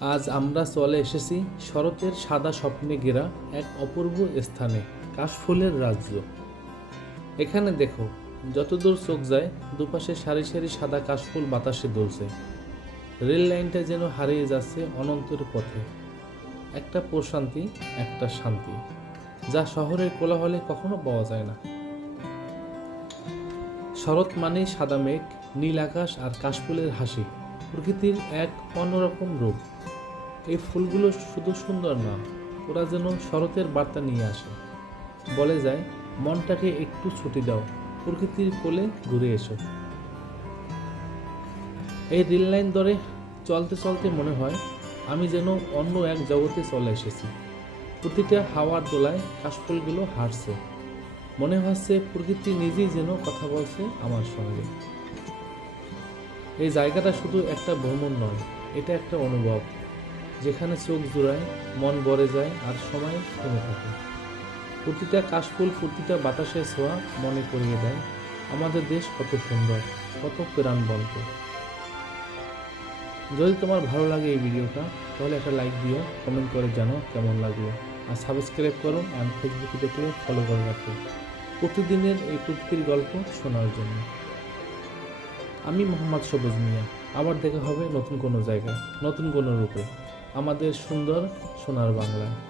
আজ আমরা চলে এসেছি শরতের সাদা স্বপ্নে ঘেরা এক অপূর্ব স্থানে, কাশফুলের রাজ্য। এখানে দেখো, যতদূর চোখ যায়, দুপাশে সারি সারি সাদা কাশফুল বাতাসে দুলছে। রেল লাইনটা যেন হারিয়ে যাচ্ছে অনন্তর পথে। একটা প্রশান্তি, একটা শান্তি, যা শহরের কোলাহলে কখনো পাওয়া যায় না। শরৎ মানেই সাদা মেঘ, নীল আকাশ আর কাশফুলের হাসি, প্রকৃতির এক অন্যরকম রূপ। এই ফুলগুলো শুধু সুন্দর না, ওরা যেন শরতের বার্তা নিয়ে আসে। বলে যায়, মনটাকে একটু ছুটি দাও, প্রকৃতির কোলে ঘুরে এসো। এই রেল লাইন ধরে চলতে চলতে মনে হয়, আমি যেন অন্য এক জগতে চলে এসেছি। প্রতিটা হাওয়ার দোলায় কাশফুলগুলো হাঁটছে মনে হচ্ছে প্রকৃতি নিজেই যেন কথা বলছে আমার সঙ্গে। এই জায়গাটা শুধু একটা ভ্রমণ নয়, এটা একটা অনুভব। যেখানে চোখ জোড়ায়, মন ভরে যায় আর সময় থেমে থাকে। প্রতিটা কাশফুল, প্রতিটা বাতাসের ছোঁয়া মনে করিয়ে দেয়। আমাদের দেশ কত সুন্দর, কত প্রাণ প্রাণবন্ত। যদি তোমার ভালো লাগে এই ভিডিওটা, তাহলে একটা লাইক দিও, কমেন্ট করে জানো কেমন লাগল। আর সাবস্ক্রাইব করো আর ফেসবুকে দেখলে ফলো করে রাখো। প্রতিদিনের এই প্রকৃতির গল্প শোনার জন্য। আমি মোহাম্মদ সবুজ মিয়া। আবার দেখা হবে নতুন কোনো জায়গায়, নতুন কোনো রূপে। আমাদের সুন্দর সোনার বাংলায়